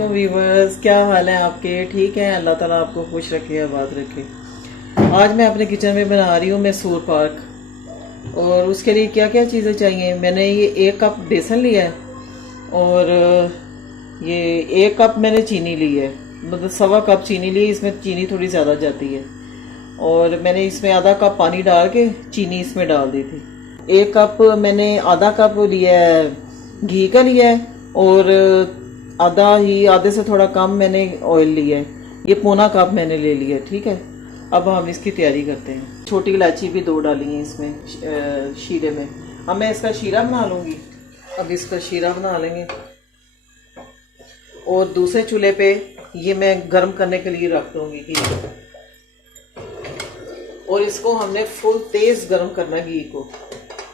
वालेकुम वीवर्स, क्या हाल है आपके? ठीक है, अल्लाह ताला आपको खुश रखे, आबाद रखे। आज मैं अपने किचन में बना रही हूँ मैसूर पाक। और उसके लिए क्या क्या चीज़ें चाहिए, मैंने ये 1 कप बेसन लिया है और ये 1 कप मैंने चीनी ली है, मतलब 1.25 कप चीनी ली। इसमें चीनी थोड़ी ज़्यादा जाती है और मैंने इसमें आधा कप पानी डाल के चीनी इसमें डाल दी थी। 1 कप मैंने आधा कप लिया है घी का लिया है और आधे से थोड़ा कम मैंने ऑयल लिया है। ये पौना कप मैंने ले लिया है। ठीक है, अब हम इसकी तैयारी करते हैं। छोटी इलायची भी 2 डाली है इसमें शीरे में। अब मैं इसका शीरा बना लूँगी। अब इसका शीरा बना लेंगे और दूसरे चूल्हे पे ये मैं गर्म करने के लिए रख दूँगी घी को। और इसको हमने फुल तेज़ गर्म करना घी को।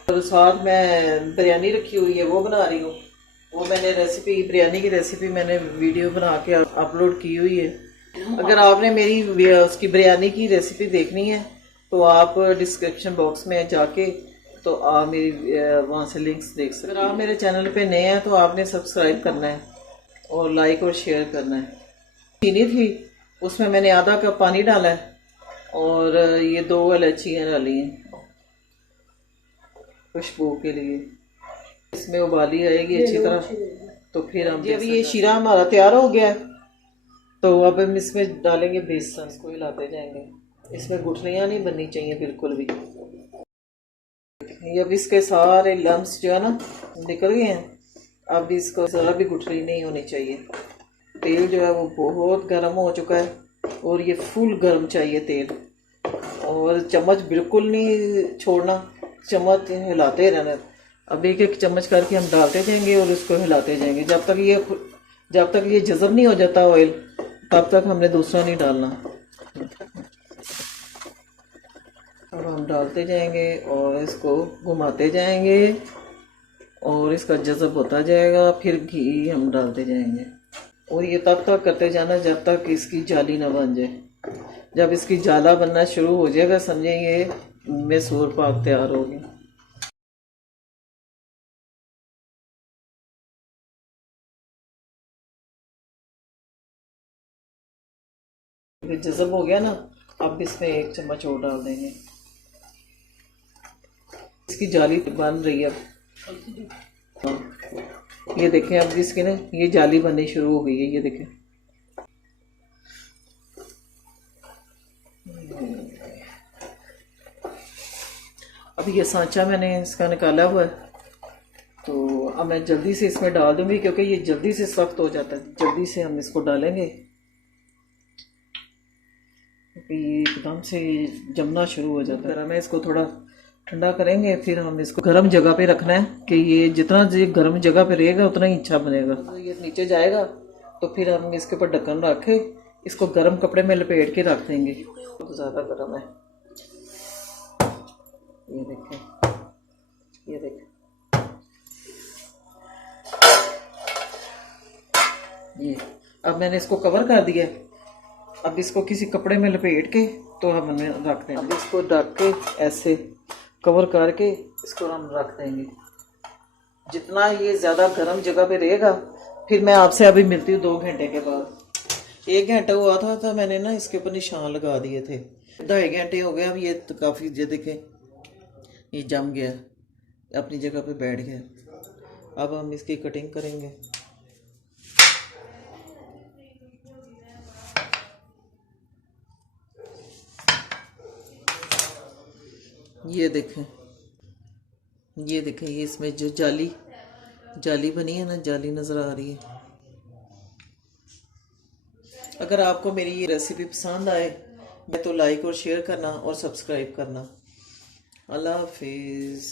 और साथ मैं बिरयानी रखी हुई है, वो बना रही हूँ। वो मैंने रेसिपी, बिरयानी की रेसिपी मैंने वीडियो बना के अपलोड की हुई है। अगर आपने मेरी उसकी बिरयानी की रेसिपी देखनी है तो आप डिस्क्रिप्शन बॉक्स में जाके तो आप मेरी वहाँ से लिंक्स देख सकते हैं। अगर आप मेरे चैनल पे नए हैं तो आपने सब्सक्राइब करना है और लाइक और शेयर करना है। चीनी थी, उसमें मैंने आधा कप पानी डाला है और ये 2 इलायचियाँ डाली हैं खुशबू के लिए। इसमें उबाली आएगी अच्छी तरह तो फिर हम अभी ये शीरा हमारा तैयार हो गया है तो अब हम इसमें डालेंगे बेसन। इसको हिलाते जाएंगे। इसमें गुठलियाँ नहीं बननी चाहिए बिल्कुल भी। ये अब इसके सारे लम्स जो है ना निकल गए हैं। अब इसको ज़रा भी गुठली नहीं होनी चाहिए। तेल जो है वो बहुत गर्म हो चुका है और ये फुल गर्म चाहिए तेल। और चम्मच बिल्कुल नहीं छोड़ना, चम्मच हिलाते रहना। अब 1-1 चम्मच करके हम डालते जाएंगे और उसको हिलाते जाएंगे जब तक ये जज़ब नहीं हो जाता ऑयल, तब तक हमने दूसरा नहीं डालना। अब हम डालते जाएंगे और इसको घुमाते जाएंगे और इसका जज़ब होता जाएगा। फिर घी हम डालते जाएंगे और ये तब तक करते जाना जब तक इसकी जाली ना बन जाए। जब इसकी जाला बनना शुरू हो जाएगा समझे ये मैसूर पाक तैयार हो गया। जज़ब हो गया ना, अब इसमें 1 चम्मच और डाल देंगे। इसकी जाली बन रही है अब। ये देखें, अब इसकी ना ये जाली बननी शुरू हो गई है। ये देखें, अब ये सांचा मैंने इसका निकाला हुआ है तो अब मैं जल्दी से इसमें डाल दूंगी क्योंकि ये जल्दी से सख्त हो जाता है। जल्दी से हम इसको डालेंगे क्योंकि ये एकदम से जमना शुरू हो जाता है। मैं इसको थोड़ा ठंडा करेंगे, फिर हम इसको गर्म जगह पे रखना है कि ये जितना गर्म जगह पे रहेगा उतना ही अच्छा बनेगा। तो ये नीचे जाएगा तो फिर हम इसके ऊपर ढक्कन रख के इसको गर्म कपड़े में लपेट के रख देंगे। बहुत ज़्यादा गर्म है। ये देखें, ये देखें, ये अब मैंने इसको कवर कर दिया। अब इसको किसी कपड़े में लपेट के तो हम रख देंगे। अब इसको ढक के ऐसे कवर करके इसको हम रख देंगे। जितना ये ज़्यादा गर्म जगह पे रहेगा, फिर मैं आपसे अभी मिलती हूँ 2 घंटे के बाद। 1 घंटा हुआ था तो मैंने ना इसके ऊपर निशान लगा दिए थे। 2.5 घंटे हो गए। अब ये तो काफ़ी ये देखें, ये जम गया, अपनी जगह पे बैठ गया। अब हम इसकी कटिंग करेंगे। ये देखें, ये देखें, ये इसमें जो जाली बनी है ना, जाली नज़र आ रही है। अगर आपको मेरी ये रेसिपी पसंद आए तो लाइक और शेयर करना और सब्सक्राइब करना। अल्लाह हाफिज़।